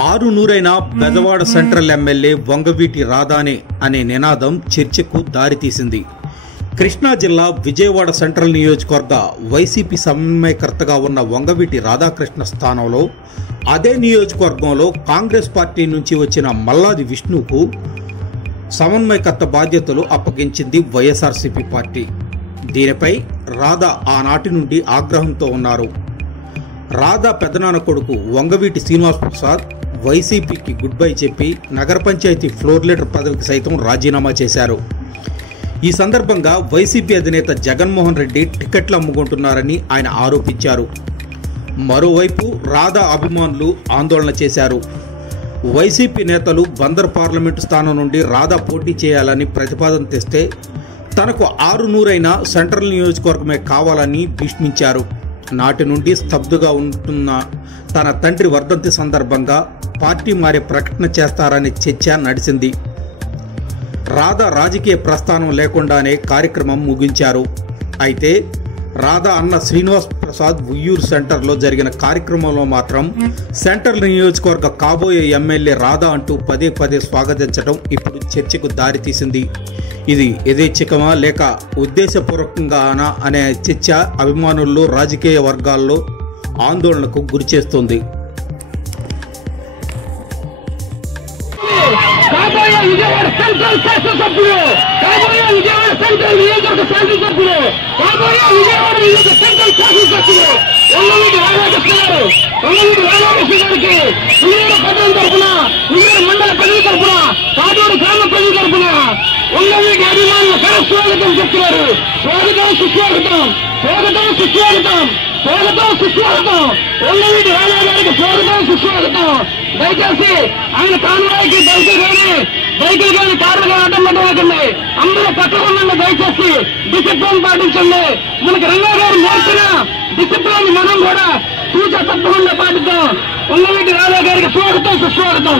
ఆరు నూరైన Bezawada central MLA Vangaveeti రాధానే అనే నినాదం చర్చకు దారితీసింది. కృష్ణా జిల్లా విజయవాడ సెంట్రల్ నియోజకవర్గ వైసీపీ సమన్వయకర్తగా ఉన్న వంగవీటి రాధాకృష్ణ స్థానంలో అదే నియోజకవర్గంలో కాంగ్రెస్ పార్టీ నుంచి వచ్చిన మల్లాది విష్ణుకు సమన్వయకర్త బాధ్యతలు అప్పగించింది వైఎస్ఆర్సీపీ పార్టీ. దీనిపై రాధా ఆనాటి నుండి ఆగ్రహంతో ఉన్నారు. రాధా పెదనాన్న కొడుకు వంగవీటి శ్రీనివాస్ ప్రసాద్ వైసీపీకి గుడ్ బై చెప్పి నగర పంచాయతీ ఫ్లోర్ లీడర్ పదవికి సైతం రాజీనామా చేశారు. ఈ సందర్భంగా వైసీపీ అధినేత జగన్మోహన్ రెడ్డి టికెట్లు అమ్ముకుంటున్నారని ఆయన ఆరోపించారు. మరోవైపు రాధా అభిమానులు ఆందోళన చేశారు. వైసీపీ నేతలు బందర్ పార్లమెంటు స్థానం నుండి రాధా పోటీ చేయాలని ప్రతిపాదన తెస్తే తనకు ఆరు నూరైన సెంట్రల్ నియోజకవర్గమే కావాలని భీష్మించారు. నాటి నుండి స్తబ్దుగా ఉంటున్న తన తండ్రి వర్ధంతి సందర్భంగా పార్టీ మారే ప్రకటన చేస్తారనే చర్చ నడిచింది. రాధా రాజకీయ ప్రస్థానం లేకుండానే కార్యక్రమం ముగించారు. అయితే రాధా అన్న శ్రీనివాస్ ప్రసాద్ ఉయ్యూరు సెంటర్లో జరిగిన కార్యక్రమంలో మాత్రం సెంట్రల్ నియోజకవర్గ కాబోయే ఎమ్మెల్యే రాధా అంటూ పదే పదే స్వాగతించడం ఇప్పుడు చర్చకు దారితీసింది ఇది యథేచ్ఛికమా లేక ఉద్దేశపూర్వకంగానా అనే చర్చ అభిమానుల్లో రాజకీయ వర్గాల్లో ఆందోళనకు గురిచేస్తుంది. శాసనసభ్యులు కాబోయే విజయవాడ సెంట్రల్ నియోజకవర్గ శాసనసభ్యులు కాబోయే విజయవాడ నియోజక సెంట్రల్ శాసనసభ్యులు ఒంగవీటి రాధాకృష్ణ గారు ఒంగవీటి రాధాకృష్ణ గారికి ఉయ్యూరు పట్టణం తరఫున ఉయ్యూరు మండల ప్రజల తరఫున కాటూరు గ్రామ ప్రజల తరఫున ఒంగవీటి అభిమానులు ఘన స్వాగతం చెప్తున్నారు స్వాగతం సుస్వాగతం స్వాగతం సుస్వాగతం స్వాగతం సుస్వాగతం ఒంగవీటి రాజా గారికి స్వాగతం సుస్వాగతం దయచేసి ఆయన కాన్వాయ్కి బైకులు వెహికల్ కానీ కార్లు కానీ అడ్డం పెట్టకండి అందరూ పట్టకుండా దయచేసి డిసిప్లిన్ పాటించండి. మనకి రంగా గారు నేర్చిన డిసిప్లిన్ మనం కూడా పూజ తప్పకుండా పాటిద్దాం. ఉన్నవీటి రాజా గారికి స్వాగతం సుస్వాగతం.